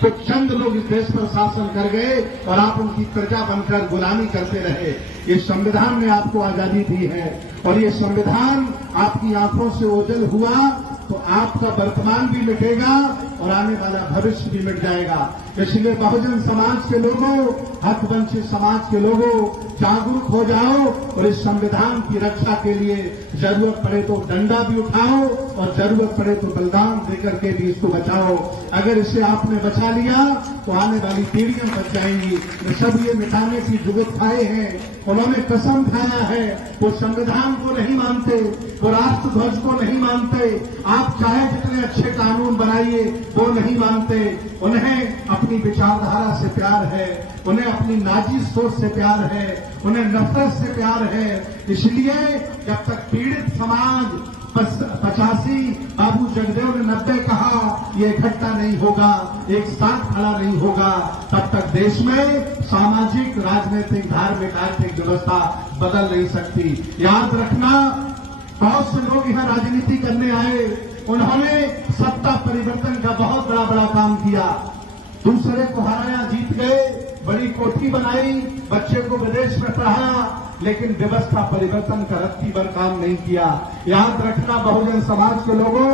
तो चंद लोग इस देश पर शासन कर गए और आप उनकी प्रजा बनकर गुलामी करते रहे। ये संविधान ने आपको आजादी दी है और ये संविधान आपकी आंखों से ओझल हुआ तो आपका वर्तमान भी मिटेगा और आने वाला भविष्य भी मिट जाएगा। इसलिए बहुजन समाज के लोगों, हकवंचित समाज के लोगों, जागरूक हो जाओ और इस संविधान की रक्षा के लिए जरूरत पड़े तो डंडा भी उठाओ और जरूरत पड़े तो बलिदान देकर के भी इसको बचाओ। अगर इसे आपने बचा लिया तो आने वाली पीढ़ियां बच जाएंगी। सब ये मिटाने की जुगत खाए हैं, उन्होंने कसम खाया है, वो संविधान को नहीं मानते, वो राष्ट्र ध्वज को नहीं मानते। आप चाहे जितने अच्छे कानून बनाइए वो नहीं मानते। उन्हें अपनी विचारधारा से प्यार है, उन्हें अपनी नाजी सोच से प्यार है, उन्हें नफरत से प्यार है। इसलिए जब तक पीड़ित समाज 85 बाबू जगदेव ने 90 कहा ये इकट्ठा नहीं होगा, एक साथ खड़ा नहीं होगा, तब तक देश में सामाजिक, राजनीतिक, धार्मिक, आर्थिक व्यवस्था बदल नहीं सकती। याद रखना, बहुत से लोग यहां राजनीति करने आए, उन्होंने सत्ता परिवर्तन का बहुत बड़ा काम किया, दूसरे को हराया, जीत गए, बड़ी कोठी बनाई, बच्चे को विदेश में पढ़ाया, लेकिन व्यवस्था परिवर्तन का रत्ती भर काम नहीं किया। याद रखना बहुजन समाज के लोगों,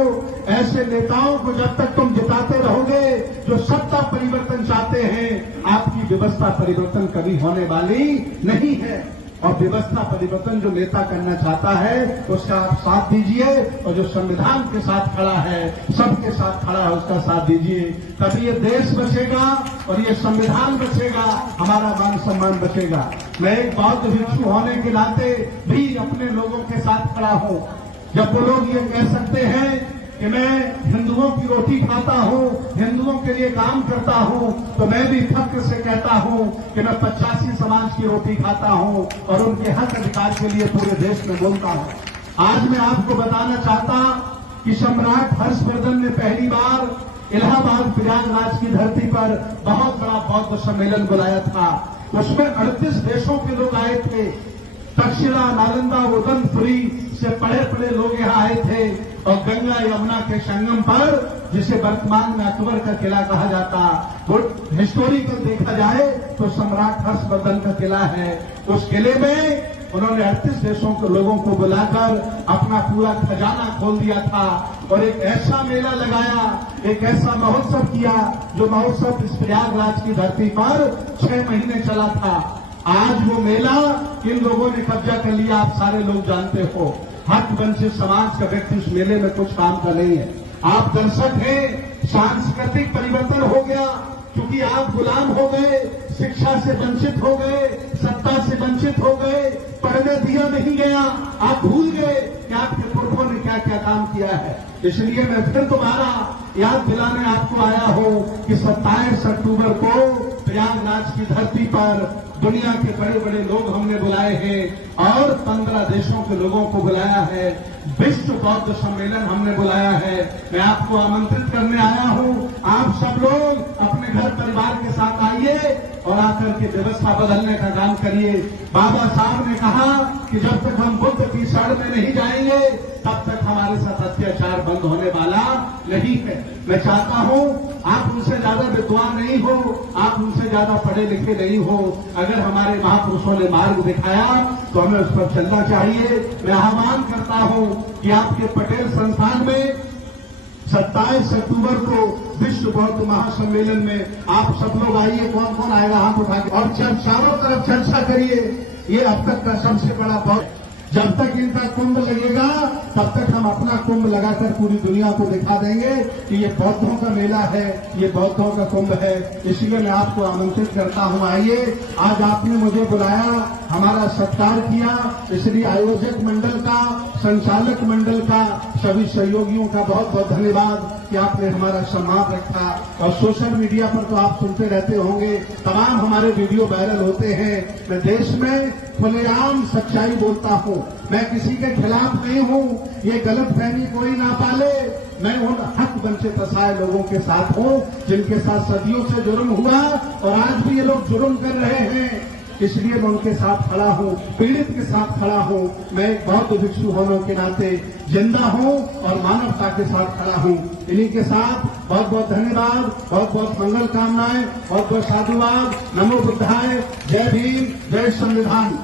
ऐसे नेताओं को जब तक तुम जिताते रहोगे जो सत्ता परिवर्तन चाहते हैं, आपकी व्यवस्था परिवर्तन कभी होने वाली नहीं है। और व्यवस्था परिवर्तन जो नेता करना चाहता है उसका आप साथ दीजिए और जो संविधान के साथ खड़ा है, सबके साथ खड़ा है, उसका साथ दीजिए। तभी ये देश बचेगा और ये संविधान बचेगा, हमारा मान सम्मान बचेगा। मैं एक बौद्ध भिक्षु होने के नाते भी अपने लोगों के साथ खड़ा हूं। जब वो लोग ये कह सकते हैं कि मैं हिंदुओं की रोटी खाता हूं, हिंदुओं के लिए काम करता हूं, तो मैं भी फक्र से कहता हूं कि मैं 85 समाज की रोटी खाता हूं और उनके हक अधिकार के लिए पूरे देश में बोलता हूं। आज मैं आपको बताना चाहता कि सम्राट हर्षवर्धन ने पहली बार इलाहाबाद प्रयागराज की धरती पर बहुत बड़ा बौद्ध सम्मेलन बुलाया था। उसमें 38 देशों के लोग आए थे। तक्षशिला, नालंदा, उदयपुरी से बड़े लोग यहाँ आए थे और गंगा यमुना के संगम पर, जिसे वर्तमान में अकबर का किला कहा जाता, वो हिस्टोरिकल देखा जाए तो सम्राट हर्षवर्धन का किला है। उस किले में उन्होंने 38 देशों के लोगों को बुलाकर अपना पूरा खजाना खोल दिया था और एक ऐसा मेला लगाया, एक ऐसा महोत्सव किया जो महोत्सव इस प्रयागराज की धरती पर 6 महीने चला था। आज वो मेला किन लोगों ने कब्जा कर लिया आप सारे लोग जानते हो। हकवंचित समाज का व्यक्ति उस मेले में कुछ काम का नहीं है। आप दर्शक हैं, सांस्कृतिक परिवर्तन हो गया क्योंकि आप गुलाम हो गए, शिक्षा से वंचित हो गए, सत्ता से वंचित हो गए, पढ़ने दिया नहीं गया, आप भूल गए कि आपके पुरखों ने क्या क्या काम किया है। इसलिए मैं फिर दोबारा याद दिलाने आपको आया हूं कि 27 अक्टूबर को प्रयागराज की धरती पर दुनिया के बड़े लोग हमने बुलाए हैं और 15 देशों के लोगों को बुलाया है। विश्व बौद्ध सम्मेलन हमने बुलाया है। मैं आपको आमंत्रित करने आया हूं, आप सब लोग अपने घर परिवार के साथ आइए और आकर के व्यवस्था बदलने का काम करिए। बाबा साहब ने कहा कि जब तक हम बुद्ध की शरण में नहीं जाएंगे तब तक हमारे साथ अत्याचार बंद होने वाला नहीं है। मैं चाहता हूं आप उनसे ज्यादा विद्वान नहीं हो, आप उनसे ज्यादा पढ़े लिखे नहीं हो, अगर हमारे महापुरुषों ने मार्ग दिखाया तो हमें उस पर चलना चाहिए। मैं आह्वान करता हूं कि आपके पटेल संस्थान में 27 अक्टूबर को विश्व बौद्ध महासम्मेलन में आप सब लोग आइए। कौन कौन आएगा हाथ उठा के, और चारों तरफ चर्चा करिए। ये अब तक का सबसे बड़ा बौद्ध, जब तक इनका कुंभ लगेगा तब तक हम अपना कुंभ लगाकर पूरी दुनिया को दिखा देंगे कि ये बौद्धों का मेला है, ये बौद्धों का कुंभ है। इसलिए मैं आपको आमंत्रित करता हूं, आइए। आज आपने मुझे बुलाया, हमारा सत्कार किया, इसलिए आयोजक मंडल का, संचालक मंडल का, सभी सहयोगियों का बहुत बहुत धन्यवाद कि आपने हमारा सम्मान रखा। और सोशल मीडिया पर तो आप सुनते रहते होंगे, तमाम हमारे वीडियो वायरल होते हैं। मैं देश में खुलेआम सच्चाई बोलता हूं, मैं किसी के खिलाफ नहीं हूं, ये गलतफहमी कोई ना पाले। मैं उन हक वंचित असहाय लोगों के साथ हूं जिनके साथ सदियों से जुर्म हुआ और आज भी ये लोग जुर्म कर रहे हैं। इसलिए मैं उनके साथ खड़ा हूं, पीड़ित के साथ खड़ा हूं। मैं एक बौद्ध भिक्षु होने के नाते जिंदा हूं और मानवता के साथ खड़ा हूं। इन्हीं के साथ बहुत बहुत धन्यवाद, बहुत बहुत मंगल कामनाएं, बहुत बहुत साधुवाद। नमो बुद्धाय, जय भीम, जय संविधान।